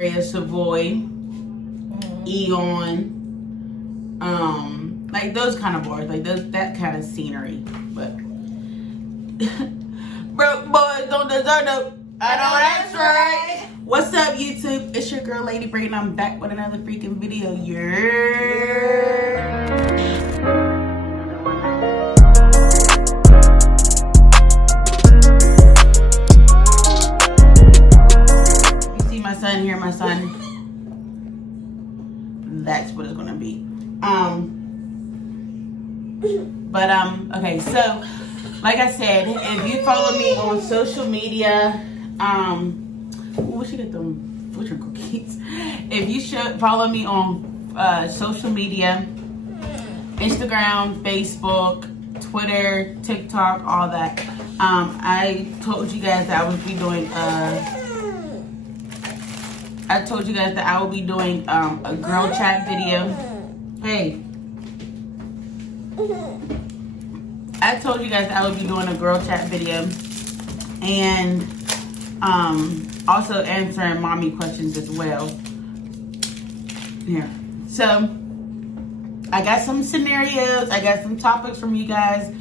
Savoy, Eon, like those kind of bars, like that kind of scenery. But broke boys don't deserve no. I know that's right. What's up, YouTube? It's your girl, Lady Bre, and I'm back with another freaking video. You see my son here, my son. That's what it's gonna be. Okay, so like I said, if you follow me on social media, we should get them fortune cookies. If you should follow me on social media, Instagram, Facebook, Twitter, TikTok, all that. I told you guys that I would be doing a girl chat video. Hey. I told you guys that I would be doing a girl chat video and also answering mommy questions as well. Here. So I got some scenarios, I got some topics from you guys,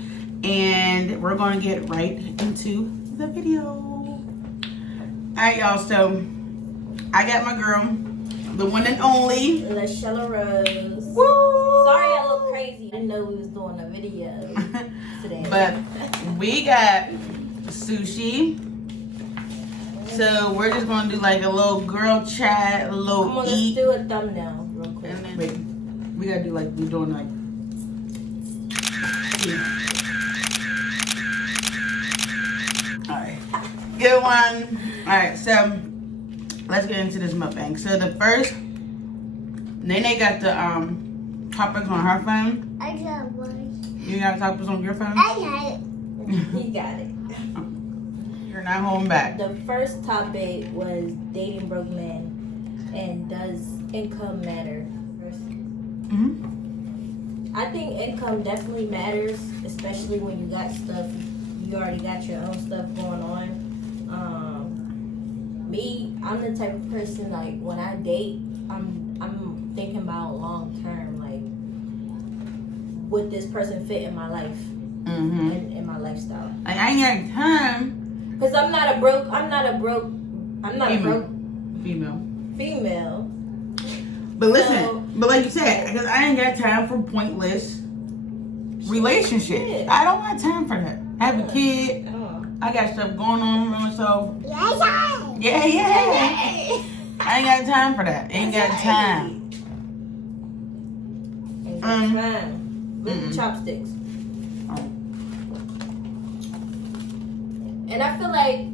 and we're gonna get right into the video. Alright, y'all, so I got my girl, the one and only Michelle Rose. Woo! Sorry I look crazy. I didn't know we was doing a video today. But we got sushi. So we're just gonna do like a little girl chat, a little Come on, eat. let's do a thumbnail real quick. And then wait, we gotta do like we're doing like. Alright. Good one. Alright, so let's get into this mukbang. So the first, Nene got the topics on her phone. I got one. You got topics on your phone? I got it. You got it. You're not holding back. The first topic was dating broke men and does income matter? I think income definitely matters, especially when you got stuff, you already got your own stuff going on. Me, I'm the type of person, like, when I date, I'm thinking about long term, like, would this person fit in my life, in my lifestyle? I ain't got time. Because I'm not a broke female. But listen, So- but like you said, because I ain't got time for pointless relationships. Shit. I don't got time for that. I have a kid. Oh. I got stuff going on, so Yeah. yeah. I ain't got time for that. Ain't got time. Ain't got time. With the chopsticks. And I feel like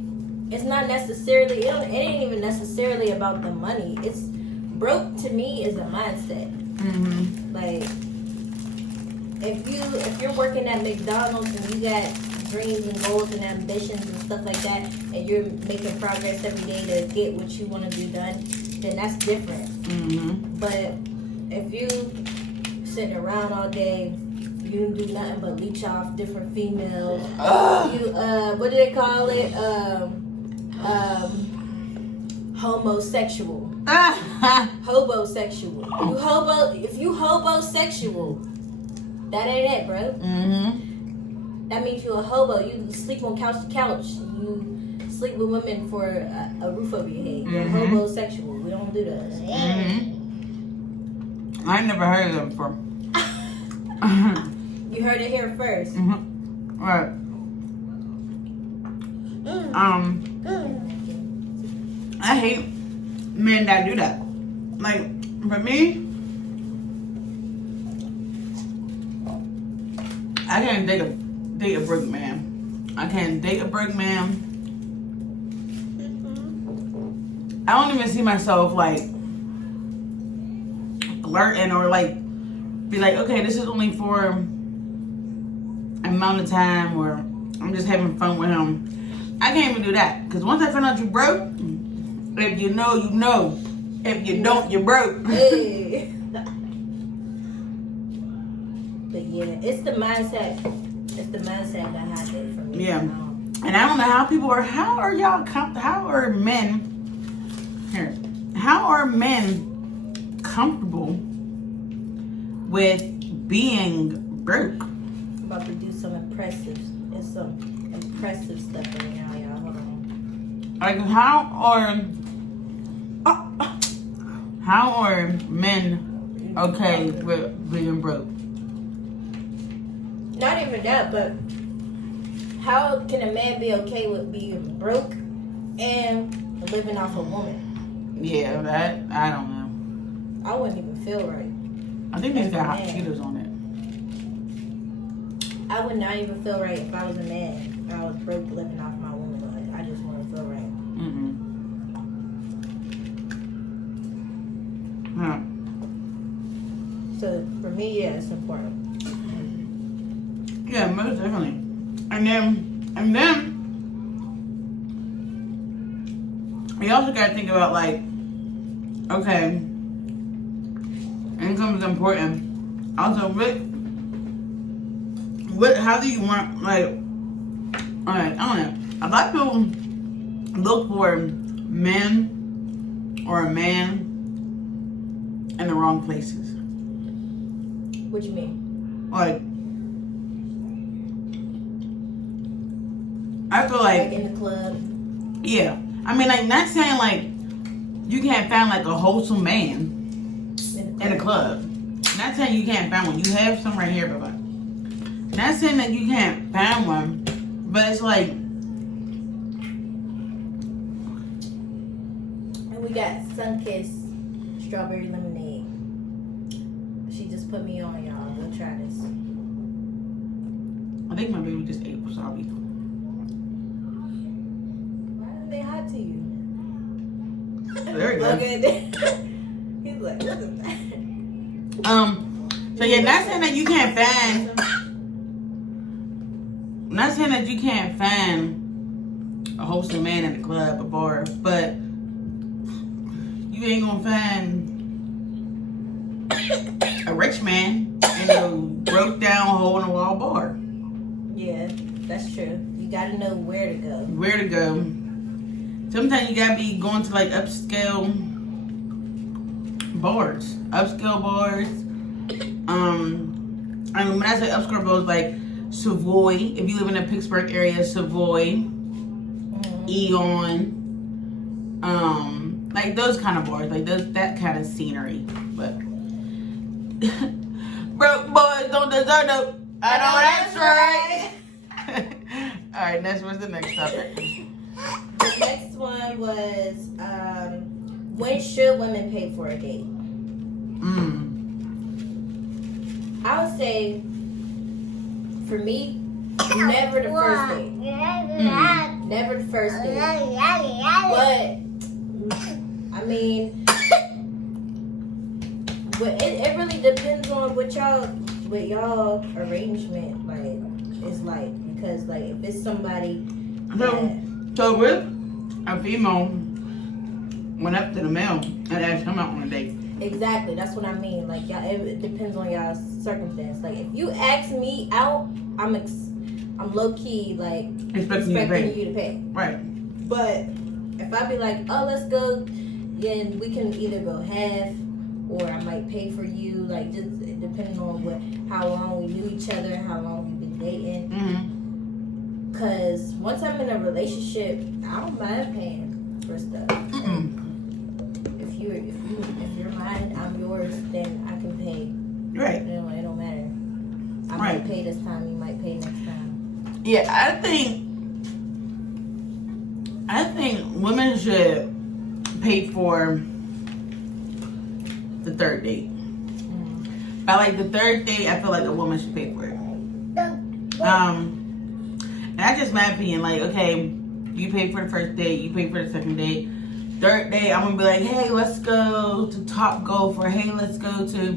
it's not necessarily, it ain't even necessarily about the money. It's broke to me is a mindset. Like, if you're working at McDonald's and you got dreams and goals and ambitions and stuff like that, and you're making progress every day to get what you want to do done, then that's different. But if you sitting around all day, you don't do nothing but leech off different females. You what do they call it? Homosexual. Hobosexual. If you hobosexual, that ain't it, bro. That means you're a hobo. You sleep on couch to couch. You sleep with women for a roof over your head. You're a hobosexual. We don't do that. I ain't never heard of them before. You heard it here first. Right. I hate men that do that. Like, for me, I can't date a broke man. I can't date a broke man. I don't even see myself like flirting or like be like, okay, this is only for an amount of time, or I'm just having fun with him. I can't even do that, because once I find out you broke, if you know, you know. If you don't, you're broke. Hey. But yeah, it's the mindset. It's the mindset that has it for me. Yeah. And I don't know how people are. How are y'all? How are men? Here. how are men comfortable with being broke? I'm about to do some impressive stuff right now, y'all. Hold on. Like, how are men okay with being broke? Not even that, but how can a man be okay with being broke and living off a woman? Yeah, that I don't know. I wouldn't even feel right. I think he's got hot Cheetos on it. I would not even feel right if I was a man and I was broke living off my woman. Like, I just want to feel right. Huh. So for me, yeah, it's important. Yeah, most definitely. And then you also gotta think about, like, okay, income is important. Also, how do you want, like, alright, I don't know. A lot of people look for men or a man in the wrong places. What you mean? Like, I feel like in the club. Yeah. I mean, like, not saying, like, you can't find, like, a wholesome man in a club. Not saying you can't find one. You have some right here, bye-bye. Not saying that you can't find one, but it's like... And we got Sunkissed Strawberry Lemonade. She just put me on, y'all. Go try this. I think my baby just ate wasabi. Why are they hot to you? There you go. He's like, what is that? So yeah, not saying that you can't find... Not saying that you can't find a wholesome man in the club or bar, but you ain't gonna find a rich man in a broke down hole in the wall bar. Yeah, that's true. You gotta know where to go. Where to go. Sometimes you gotta be going to, like, upscale bars. Upscale bars. I mean, when I say upscale bars, like Savoy. If you live in the Pittsburgh area, Savoy, Eon, like those kind of bars, like that kind of scenery. But broke boys don't deserve no. I know that's right. All right, what's the next topic? The next one was when should women pay for a date? I would say, for me, never the first date. Never the first date. But I mean, but it really depends on what y'all arrangement like is like, because like if it's somebody So with a female went up to the male and asked him out on a date. Exactly, that's what I mean. Like, y'all, it depends on y'all's circumstance. Like, if you ask me out, I'm low key like expecting you to pay. Right. But if I be like, oh, let's go, then we can either go half, or I might pay for you. Like, just depending on how long we knew each other, how long we've been dating. Cause once I'm in a relationship, I don't mind paying for stuff. If you're mine, I'm yours, then I can pay. Right. You know, it don't matter. I might pay this time, you might pay next time. Yeah, I think women should pay for the third date. By like the third date, I feel like a woman should pay for it. And that's just my opinion. Like, okay, you pay for the first date, you pay for the second date. Third day, I'm gonna be like, hey, let's go to Top Golf, or hey, let's go to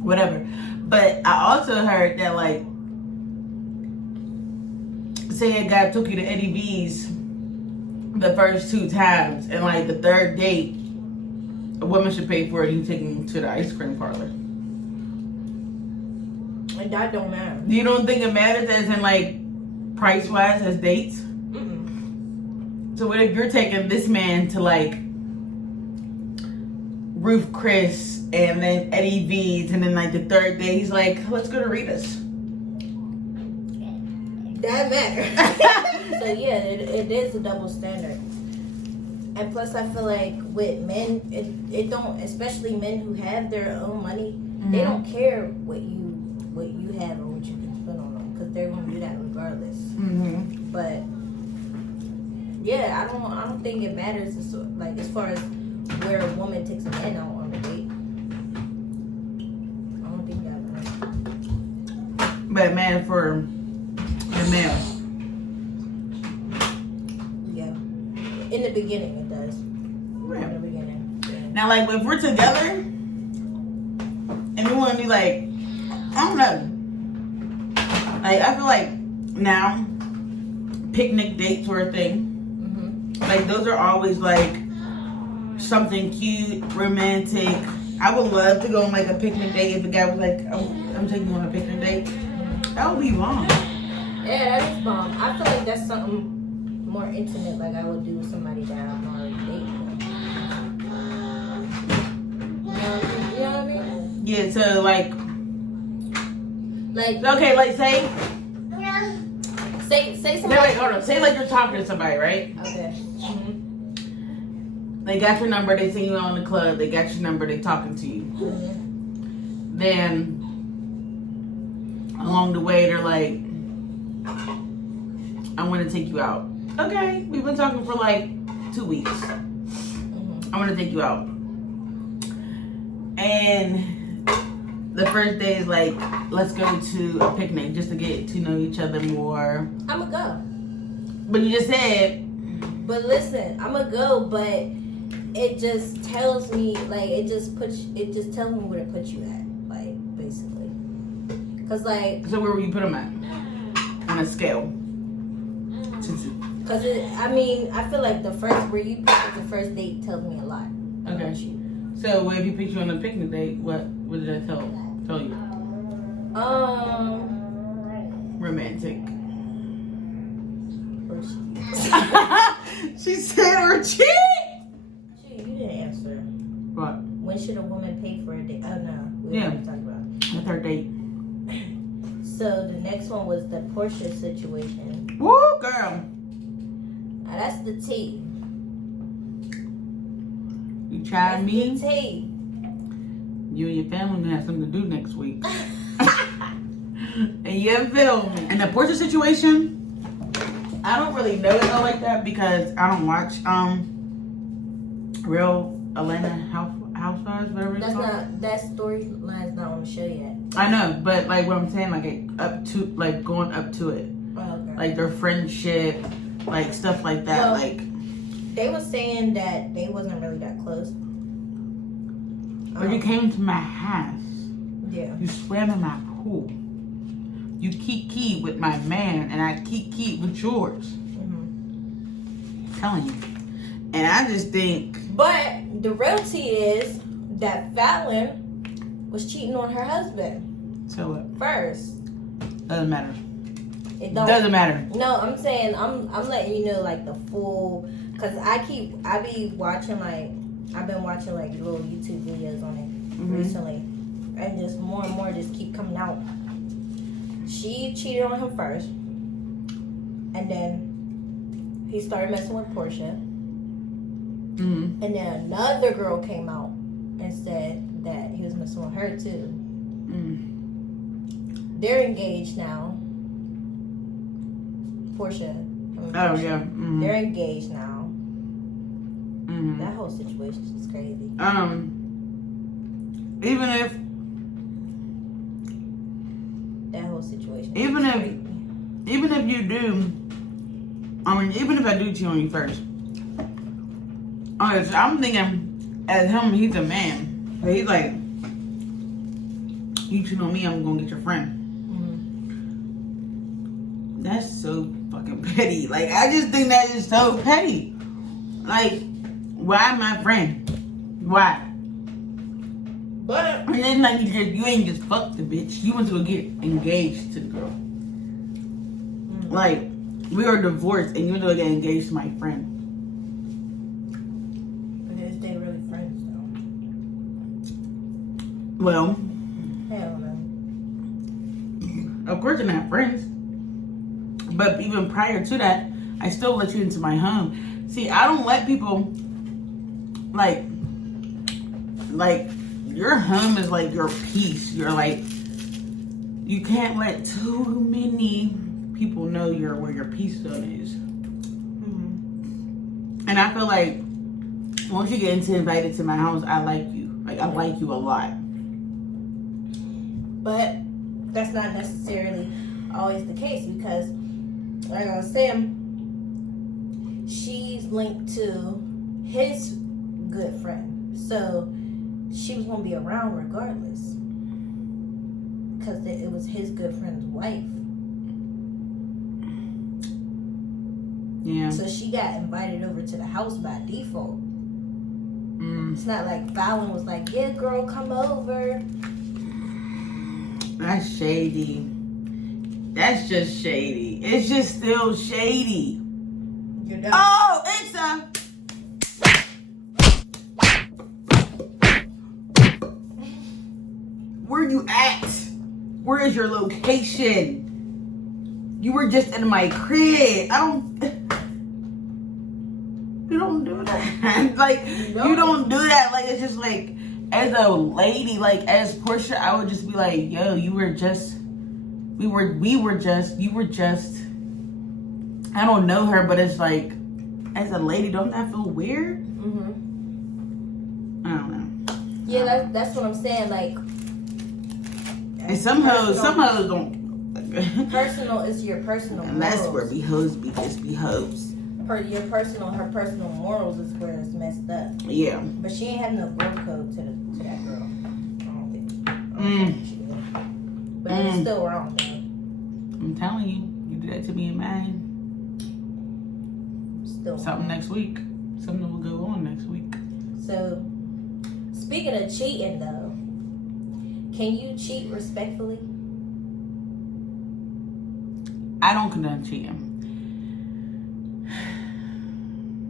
whatever. But I also heard that, like, say a guy took you to Eddie V's the first 2 times, and like the third date, a woman should pay for it and you take him to the ice cream parlor. And that don't matter. You don't think it matters as in like price-wise as dates? So what if you're taking this man to like Ruth Chris and then Eddie V's, and then like the third day he's like, let's go to Rita's. That matters. So yeah, it is a double standard. And plus, I feel like with men, it don't, especially men who have their own money, they don't care what you have or what you can spend on them, because they're gonna do that regardless. But yeah, I don't think it matters like as far as where a woman takes a man out on a date. I don't think that matters. But man, for the male. Yeah. In the beginning, it does. Right. In the beginning. Yeah. Now, like, if we're together and we want to do, like, I don't know. Like, I feel like now picnic dates are a thing. Like, those are always, like, something cute, romantic. I would love to go on, like, a picnic date if a guy was like, I'm taking you on a picnic date. That would be wrong. Yeah, that is bomb. I feel like that's something more intimate, like I would do with somebody that I'm already dating. You know what I mean? Yeah, so, like, okay, like, say somebody. wait, hold on. Say, like, you're talking to somebody, right? Okay. They got your number, they see you on the club, they got your number, they talking to you. Then, along the way, they're like, I want to take you out. Okay, we've been talking for like 2 weeks. I want to take you out. And the first day is like, let's go to a picnic just to get to know each other more. I'ma go. But you just said. But listen, I'ma go, but it just tells me, like, it just tells me where to put you at, like, basically. Cause like. So where will you put them at? On a scale. Cause I feel like where you pick the first date tells me a lot. Okay. So if you picked you on a picnic date, what did that tell you? Romantic. She said or cheat. Gee, you didn't answer. What? When should a woman pay for a date? Oh no, we Yeah. were talking about. The third date. So the next one was the Porsha situation. Woo, girl. Now that's the tea. You tried me. The tea. You and your family may have something to do next week. And you feel me. And the Porsha situation, I don't really know it all like that because I don't watch Real Atlanta Housewives, whatever it's called. That storyline's not on the show yet. I know, but like what I'm saying, like going up to it. Oh, okay. Like their friendship, like stuff like that. Well, like they were saying that they wasn't really that close. But you came to my house. Yeah. You swam in my pool. You kiki with my man, and I kiki with yours. I'm telling you. And I just think. But the real tea is that Fallon was cheating on her husband. So what? First. Doesn't matter. It don't. Doesn't matter. No, I'm saying I'm letting you know like the full, cause I've been watching like little YouTube videos on it recently, and just more and more just keep coming out. She cheated on him first, and then he started messing with Porsha, and then another girl came out and said that he was messing with her too. They're engaged now. Porsha. Oh yeah. They're engaged now. That whole situation is crazy. Even if that whole situation. Even if you do, even if I do cheat on you first, okay, so I'm thinking as him, he's a man. So he's like, you cheat on me, I'm gonna get your friend. That's so fucking petty. Like, I just think that is so petty. Like, why my friend? Why? But and then like you ain't just fucked the bitch. You went to get engaged to the girl. Like, we are divorced and you went to get engaged to my friend. But is they really friends though? Well, Hell no. of course you're not friends. But even prior to that, I still let you into my home. See, I don't let people like your home is like your peace. You're like, you can't let too many people know where your peace zone is. Mm-hmm. And I feel like once you get invited to my house, I like you. Like, I like you a lot. But that's not necessarily always the case because, like I was saying, she's linked to his good friend. So she was going to be around regardless. Because it was his good friend's wife. Yeah. So she got invited over to the house by default. It's not like Fallon was like, yeah, girl, come over. That's shady. That's just shady. It's just still shady. You're done. Oh, it's a... Where you at? Where is your location? You were just in my crib. You don't do that. Like, you don't do that. Like, it's just like, as a lady, like, as Porsha, I would just be like, yo, you were just, I don't know her, but it's like, as a lady, don't that feel weird? Mm-hmm. I don't know. Yeah, that's what I'm saying. Like, And some hoes don't. Personal is your personal. And that's where we hoes be hoes. Her personal morals is where it's messed up. Yeah. But she ain't have no growth code to that girl. I don't think she did. But it's still wrong though. I'm telling you, you do that to me and mine. Still Something wrong. next week. Something will go on next week. So, speaking of cheating though, can you cheat respectfully? I don't condone cheating.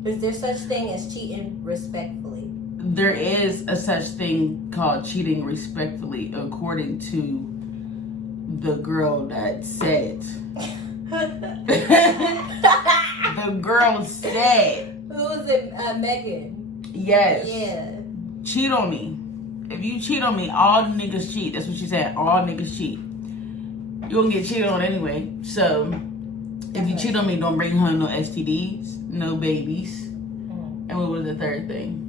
Is there such thing as cheating respectfully? There is a such thing called cheating respectfully, according to the girl that said. The girl said. Who was it? Megan. Yes. Yeah. Cheat on me. If you cheat on me, all niggas cheat. That's what she said. All niggas cheat. You're gonna get cheated on anyway. So, if you cheat on me, don't bring home no STDs, no babies. And what was the third thing?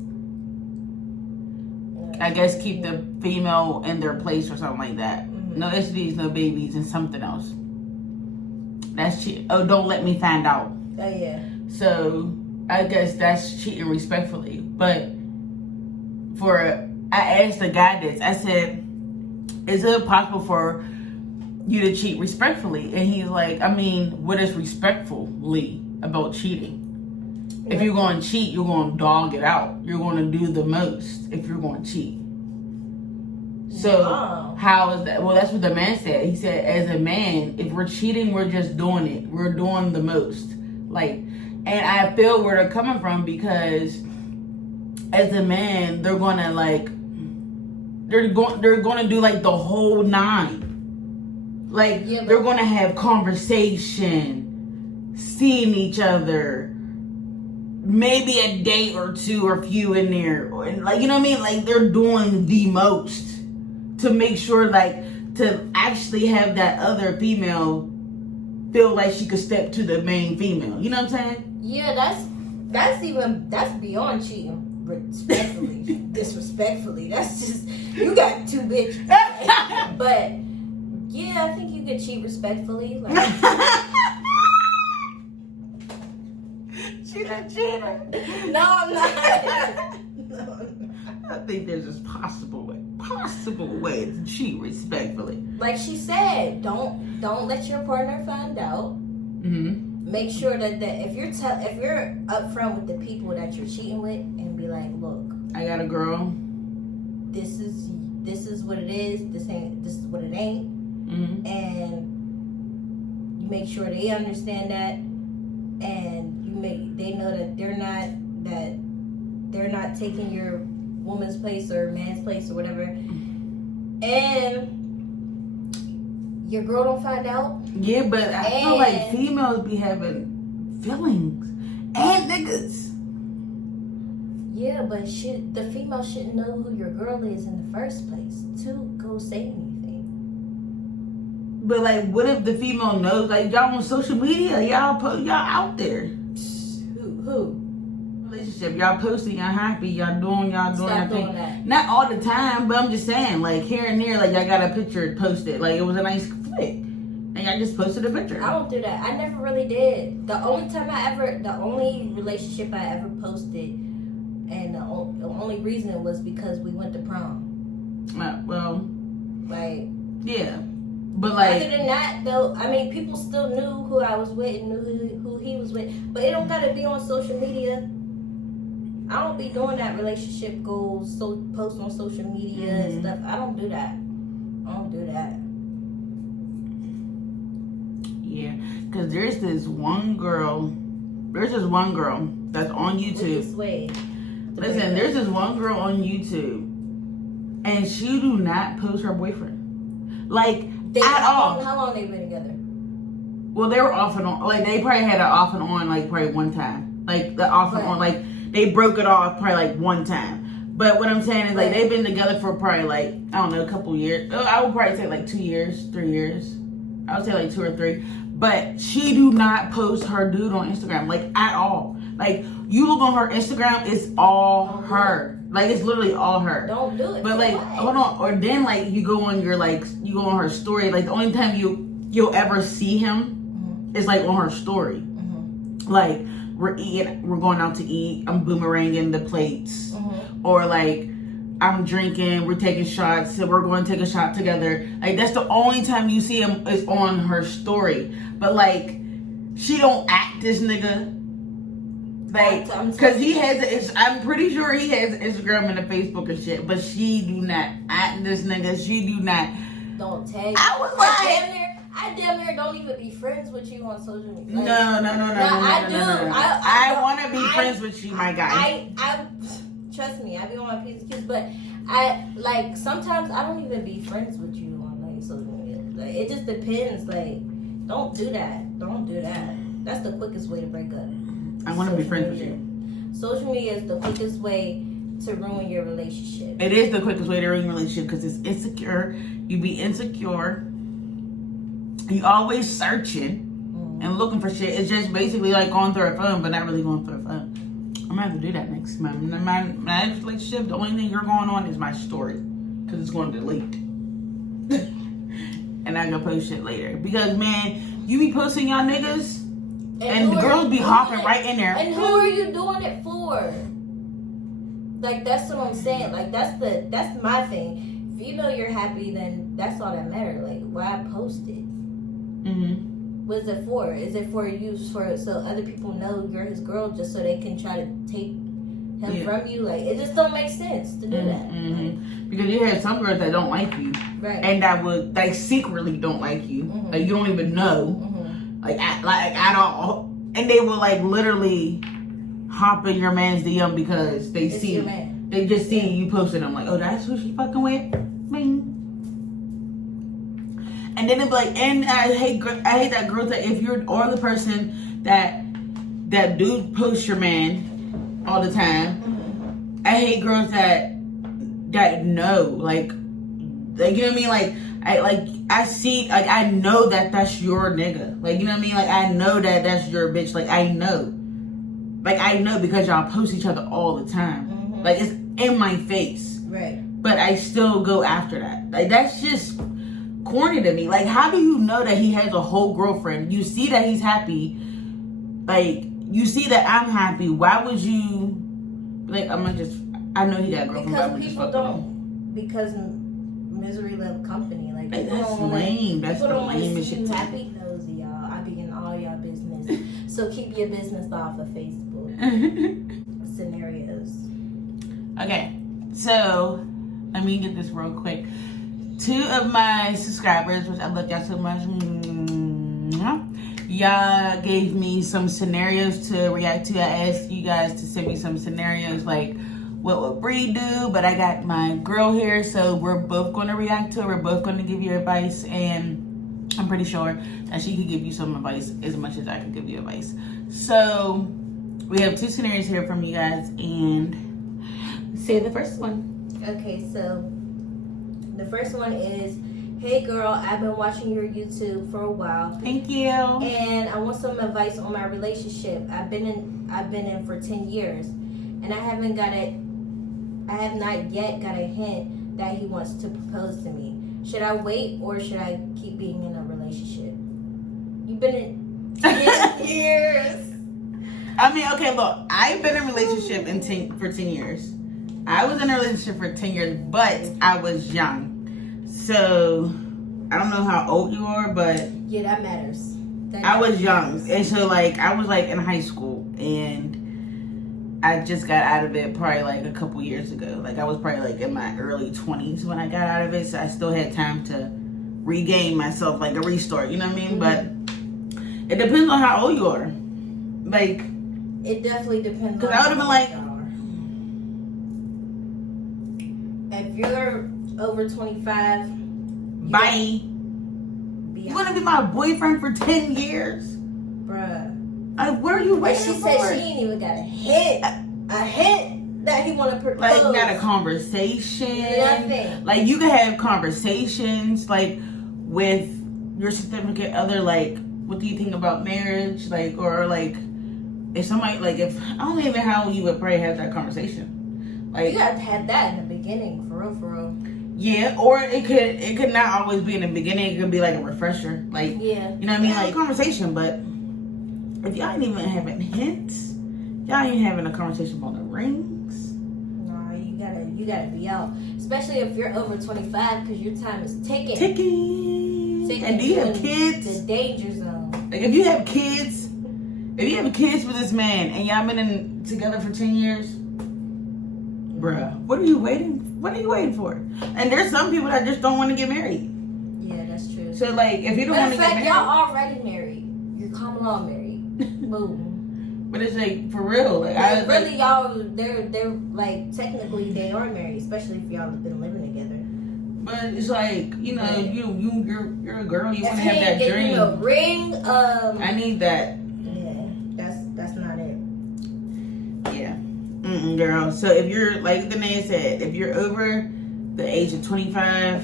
I guess keep the female in their place or something like that. No STDs, no babies, and something else. That's cheat. Oh, don't let me find out. Oh, yeah. So, I guess that's cheating respectfully. But I asked the guy this. I said, is it possible for you to cheat respectfully? And he's like, I mean, what is respectfully about cheating? If you're going to cheat, you're going to dog it out. You're going to do the most if you're going to cheat. So, how is that? Well, that's what the man said. He said, as a man, if we're cheating, we're just doing it. We're doing the most. Like, and I feel where they're coming from because as a man, they're going to like, they're going to do like the whole nine. Like, they're going to have conversation, seeing each other, maybe a date or two or few in there. And like, you know what I mean? Like, they're doing the most to make sure, like, to actually have that other female feel like she could step to the main female. You know what I'm saying? Yeah, that's beyond cheating. Respectfully, disrespectfully. That's just, you got two bitches. But yeah, I think you could cheat respectfully. Like, She's a cheater. no, I'm not. No. I think there's this possible way to cheat respectfully. Like she said, don't let your partner find out. Make sure that if you're upfront with the people that you're cheating with, and be like, look, I got a girl. This is what it is. This is what it ain't. And you make sure they understand that, and they know that they're not taking your woman's place or man's place or whatever. and your girl don't find out. Yeah, but I feel like females be having feelings and niggas. Yeah, but the female shouldn't know who your girl is in the first place to go say anything. But like, what if the female knows? Like, y'all on social media, y'all out there. Who? Relationship, y'all posting, y'all happy, y'all doing Stop y'all doing thing. that. Not all the time, but I'm just saying, like here and there, like y'all got a picture posted, like it was a nice flick, and y'all just posted a picture. I don't do that. I never really did. The only relationship I ever posted, and the only reason was because we went to prom. Well, like, yeah, but like other than that, though, I mean, people still knew who I was with and knew who he was with, but it don't gotta be on social media. I don't be doing that relationship goals, post on social media and stuff. I don't do that. Yeah, because there's this one girl that's on YouTube. Listen, there's this one girl on YouTube, and she do not post her boyfriend. Like, at all. How long they been together? Well, they were off and on. Like, they probably had an off and on, like, probably one time. Like, the off and on, like, they broke it off probably, like, one time. But what I'm saying is, like, they've been together for probably, like, I don't know, a couple years. I would probably say, like, 2 years, 3 years. I would say, like, 2 or 3. But she do not post her dude on Instagram, like, at all. Like, you look on her Instagram, it's all her. Like, it's literally all her. Don't do it. But, like, hold on. Or then, like, you go on her story. Like, the only time you'll ever see him is, like, on her story. Like, we're going out to eat, I'm boomeranging the plates. Or, like, I'm drinking, we're taking shots, so we're going to take a shot together. Like, that's the only time you see him is on her story. But, like, she don't act this nigga. Like, because he has, I'm pretty sure he has Instagram and a Facebook and shit, but she do not act this nigga. She do not. Don't tag. I was like, I damn near don't even be friends with you on social media. Like, no. I want to be friends with you, my guy. I trust me, I be on my P's and Q's, but I, like, sometimes I don't even be friends with you on, like, social media. Like, it just depends. Like, don't do that. That's the quickest way to break up. I want to be friends with you. Social media is the quickest way to ruin your relationship. It is the quickest way to ruin your relationship because it's insecure. You be insecure. You always searching and looking for shit. It's just basically like going through a phone, but not really going through a phone. I'm gonna have to do that next month. My next relationship, the only thing you're going on is my story because it's going to delete. And I'm gonna post shit later because, man, you be posting y'all niggas. And the girls be hopping right in there. And who are you doing it for? Like, that's what I'm saying. Like, that's my thing. If you know you're happy, then that's all that matters. Like, why post it? What is it for? Is it for you so other people know you're his girl just so they can try to take him from you? Like, it just don't make sense to do that. Because you have some girls that don't like you. Right. And that would, like, secretly don't like you. Like, you don't even know. Like at all, and they will, like, literally hop in your man's DM because they see, they just see you posting them, like, oh, that's who she fucking with, bing. And then it's like, and I hate that girl that if you're or the person that dude posts your man all the time. I hate girls that know, like you know what I mean, like. I see, like, I know that's your nigga. Like, you know what I mean? Like, I know that's your bitch. Like, I know. Like, I know because y'all post each other all the time. Like, it's in my face. Right. But I still go after that. Like, that's just corny to me. Like, how do you know that he has a whole girlfriend? You see that he's happy. Like, you see that I'm happy. Why would you, like, I know he got a girlfriend. Because people don't, because misery love company. Like, that's lame. That's the lamest shit. Happy nosy, y'all. I be in all y'all business. So keep your business off of Facebook. Scenarios. Okay, so let me get this real quick. 2 of my subscribers, which I love y'all so much, y'all gave me some scenarios to react to. I asked you guys to send me some scenarios, like what would Bre do, but I got my girl here, so we're both going to react to it. We're both going to give you advice, and I'm pretty sure that she could give you some advice as much as I could give you advice. So we have 2 scenarios here from you guys, and say the first one. Okay, so the first one is, hey girl, I've been watching your YouTube for a while. Thank you. And I want some advice on my relationship. I've been in for 10 years, and I have not yet got a hint that he wants to propose to me. Should I wait or should I keep being in a relationship? You've been in 10 years. I mean, okay, look, I've been in a relationship for 10 years. I was in a relationship for 10 years, but I was young. So, I don't know how old you are, but... Yeah, that matters. I was young. And so, like, I was, like, in high school. And I just got out of it probably, like, a couple years ago. Like, I was probably, like, in my early 20s when I got out of it. So, I still had time to regain myself, like, a restart. You know what I mean? Mm-hmm. But it depends on how old you are. Like... It definitely depends on because I would have been like... If you're over 25, bye. You want to be my boyfriend for 10 years? Bruh. What are you But waiting she for? said she ain't even got a hint that he want to propose. Like, not a conversation. Nothing. Like, you can have conversations, like, with your significant other, like, what do you think about marriage? Like, or, like, if somebody, like, if, I don't even know how you would probably have that conversation. Like, you gotta have that in the beginning, for real. Yeah, or it could not always be in the beginning. It could be like a refresher, like, yeah, you know what I mean, like a conversation. But if y'all ain't even having hints, y'all ain't having a conversation about the rings. Nah, you gotta be out, especially if you're over 25, because your time is ticking. And do you have kids? The danger zone. Like, if you have kids with this man and y'all been together for 10 years. Bruh, what are you waiting for? And there's some people that just don't want to get married. Yeah, that's true. So, like, if you don't want to get married... y'all already married. You're common law married. Boom. But it's like, for real. Like, y'all, they're like, technically they are married, especially if y'all have been living together. But it's like, you know, you're a girl, you want to have that get dream. You a ring, I need that. Yeah, that's not it. Yeah. Girl. So if you're, like Danae said, if you're over the age of 25,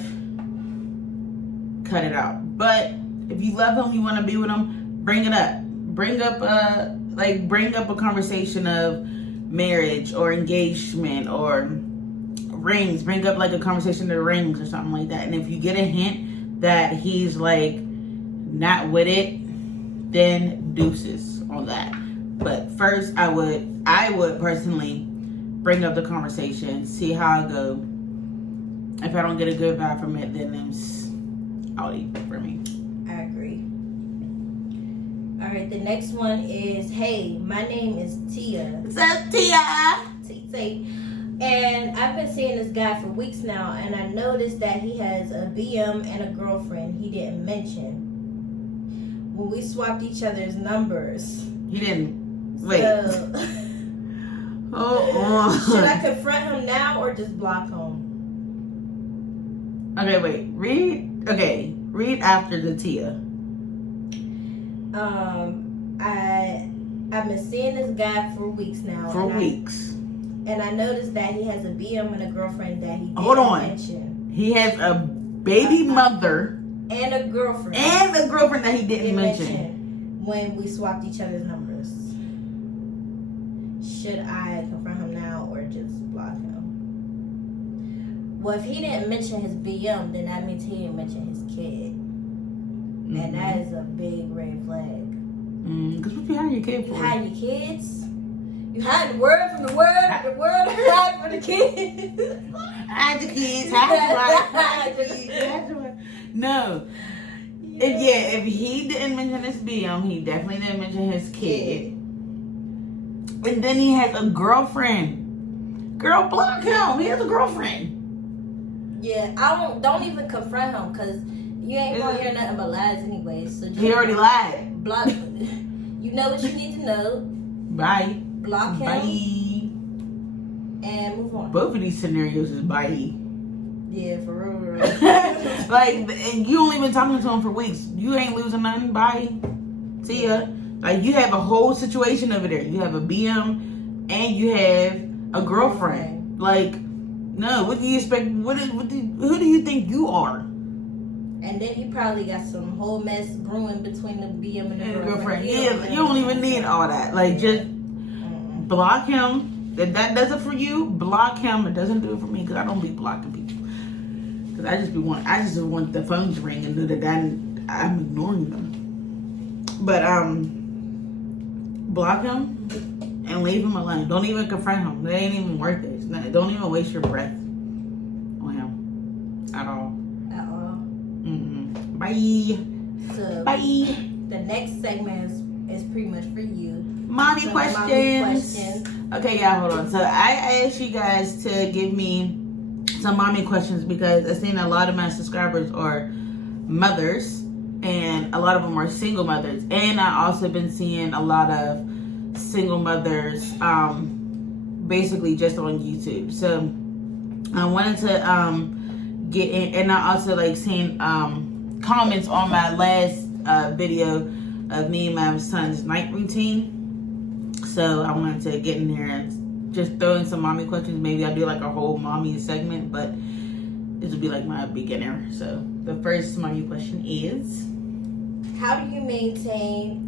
cut it out. But if you love him, you want to be with him, bring it up. Bring up a conversation of marriage or engagement or rings. Bring up like a conversation of rings or something like that. And if you get a hint that he's like not with it, then deuces on that. But first, I would personally bring up the conversation, see how I go. If I don't get a good vibe from it, then it's outie for me. I agree. All right, the next one is, hey, my name is Tia. What's up, Tia? And I've been seeing this guy for weeks now, and I noticed that he has a BM and a girlfriend he didn't mention. When we swapped each other's numbers. He didn't. Wait. So, Should I confront him now or just block him? Okay, wait. Read after the Tia. I've been seeing this guy for weeks now. And I noticed that he has a BM and a girlfriend that he didn't mention. He has a baby mother and a girlfriend. That he didn't mention when we swapped each other's numbers. Should I confront him now or just block him? Well, if he didn't mention his BM, then that means he didn't mention his kid. Mm-hmm. And that is a big red flag. Because what you hiding your kid for? You hiding your kids? You hiding the word from the word is hiding from the kids. Hide the kids, hide the kids. No. If he didn't mention his BM, he definitely didn't mention his kid. And then he has a girlfriend. Girl, block him. He has a girlfriend. Yeah, don't even confront him because you ain't gonna hear nothing but lies anyway. So he already lied. Block him. You know what you need to know. Bye. Block him. Bye. and move on. Both of these scenarios is bye. Yeah, for real. Like, and you only been talking to him for weeks. You ain't losing nothing. Bye. See ya. Like, you have a whole situation over there. You have a BM and you have a girlfriend. Like, no. What do you expect? Who do you think you are? And then he probably got some whole mess brewing between the BM and the girlfriend. Yeah, you don't even need all that. Like, just block him. If that does it for you, block him. It doesn't do it for me because I don't be blocking people. Because I just want the phone to ring and know that I'm ignoring them. But block him and leave him alone. Don't even confront him. It ain't even worth it. Don't even waste your breath on him at all. Bye. So, bye. The next segment is pretty much for you. Mommy questions. Okay, yeah, hold on. So I asked you guys to give me some mommy questions because I've seen a lot of my subscribers are mothers and a lot of them are single mothers. And I also been seeing a lot of single mothers basically just on YouTube. So I wanted to get in, and I also like seeing comments on my last video of me and my son's night routine. So I wanted to get in here and just throw in some mommy questions. Maybe I'll do like a whole mommy segment, but this will be like my beginner. So the first mommy question is, how do you maintain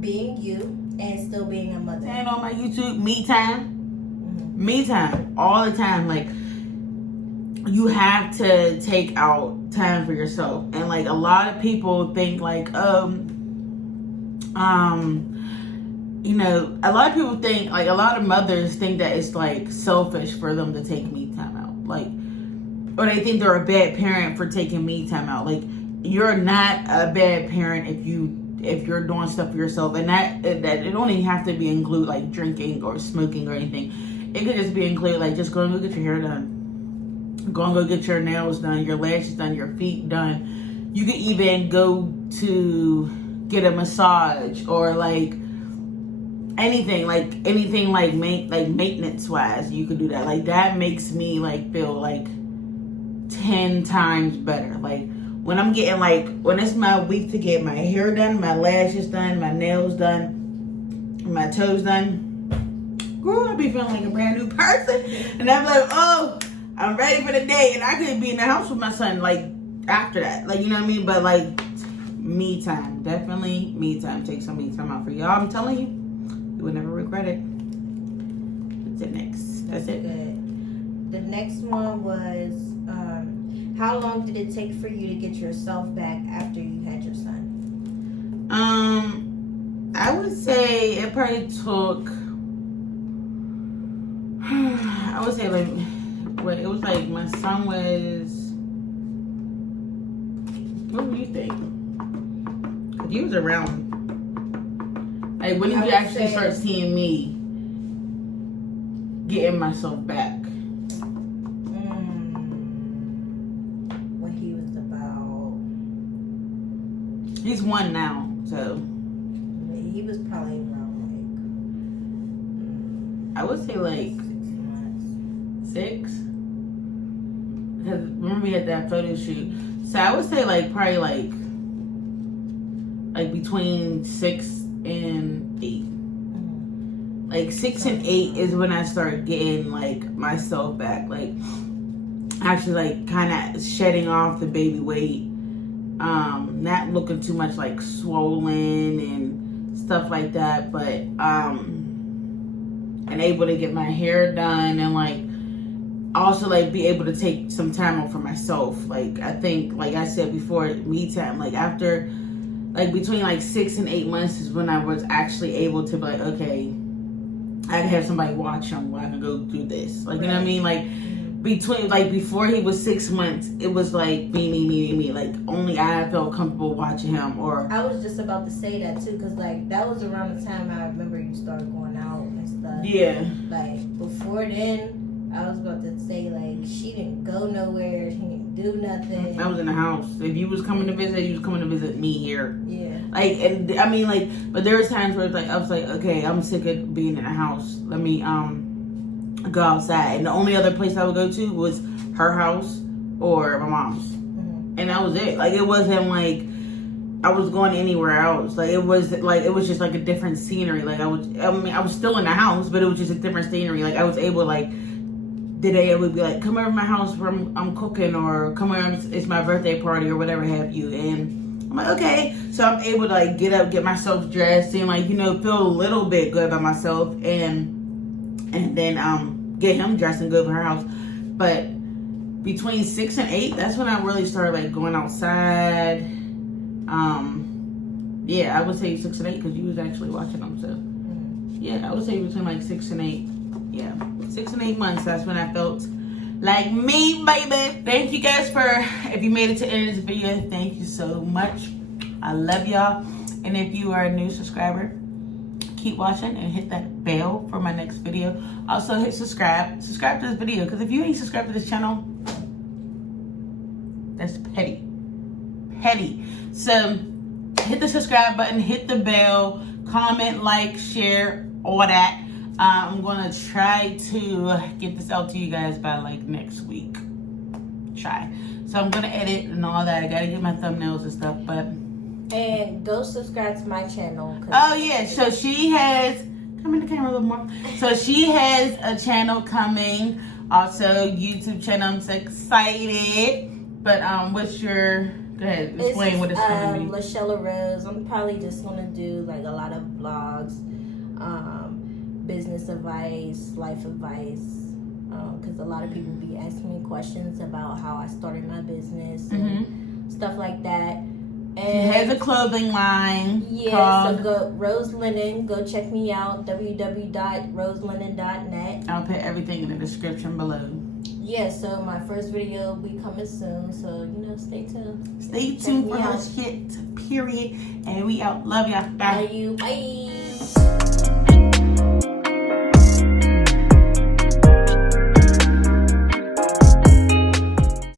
being you and still being a mother? And on my YouTube, me time. Me time. All the time. Like, you have to take out time for yourself. And like a lot of people think like, you know, a lot of people think, like, a lot of mothers think that it's, like, selfish for them to take me time out. Like, or they think they're a bad parent for taking me time out. Like, you're not a bad parent if you're doing stuff for yourself. And that it don't even have to be include, like, drinking or smoking or anything. It could just be include, like, just go and go get your hair done. Go and go get your nails done, your lashes done, your feet done. You could even go to get a massage or, like, anything like maintenance wise, you could do that. Like, that makes me like feel like 10 times better. Like, when I'm getting like, when it's my week to get my hair done, my lashes done, my nails done, my toes done, girl, I be feeling like a brand new person. And I'm like, oh, I'm ready for the day. And I could be in the house with my son like after that, like, you know what I mean? But like, me time, definitely me time. Take some me time out for y'all. I'm telling you, you would never regret it. What's it next? That's it. Good. The next one was, how long did it take for you to get yourself back after you had your son? I would say it probably took, I would say like, what, it was like my son was, what do you think? Cause he was around. Like, when did you actually start seeing me getting myself back? When he was about... He's 1 now, so... He was probably around, like... I would say, like... 6? Because remember we had that photo shoot. So I would say, like, probably, like between 6 and 8. Like 6 and 8 is when I started getting like myself back, like actually like kind of shedding off the baby weight, not looking too much like swollen and stuff like that, but and able to get my hair done and like also like be able to take some time off for myself. Like, I think, like I said before, me time, like after like between like 6 and 8 months is when I was actually able to be like, okay, I can have somebody watch him while I can go do this. Like, you know what I mean? Like, between, like, before he was 6 months, it was like me. Like, only I felt comfortable watching him. Or I was just about to say that too, because like that was around the time I remember you started going out and stuff. Yeah. Like, before then, I was about to say, like, she didn't go nowhere. She didn't do nothing. I was in the house. If you was coming to visit, you was coming to visit me here. Yeah. Like, and I mean, like, but there was times where it's like, I was like, okay, I'm sick of being in the house. Let me go outside. And the only other place I would go to was her house or my mom's. And that was it. Like, it wasn't like I was going anywhere else. Like, it was just like a different scenery. Like, I was still in the house, but it was just a different scenery. Like, I was able, like, today it would be like, come over to my house where I'm cooking, or come over, it's my birthday party, or whatever have you. And I'm like, okay. So I'm able to, like, get up, get myself dressed, and, like, you know, feel a little bit good about myself, and then get him dressed and go to her house. But between 6 and 8, that's when I really started, like, going outside. Yeah, I would say 6 and 8 because you was actually watching them. So yeah, I would say between like 6 and 8. Yeah, 6 and 8 months. That's when I felt like me, baby. Thank you guys if you made it to the end of this video. Thank you so much. I love y'all. And if you are a new subscriber, keep watching and hit that bell for my next video. Also hit subscribe to this video, because if you ain't subscribed to this channel, that's petty. So hit the subscribe button, hit the bell, comment, like, share, all that. I'm gonna try to get this out to you guys by like next week. So I'm gonna edit and all that. I gotta get my thumbnails and stuff, but. And go subscribe to my channel. Oh yeah, so she has, come in the camera a little more. So she has a channel coming, also YouTube channel. I'm so excited. But what's your, go ahead, explain what it's gonna be. Michelle Rose. I'm probably just gonna do like a lot of vlogs, business advice, life advice, because a lot of people be asking me questions about how I started my business and stuff like that. And she has a clothing line. Yeah, so go Rose Linen. Go check me out. www.roselinen.net. I'll put everything in the description below. Yeah, so my first video will be coming soon. So, you know, stay tuned. Stay tuned for her shit, period. And we out. Love y'all. Bye. Love you. Bye.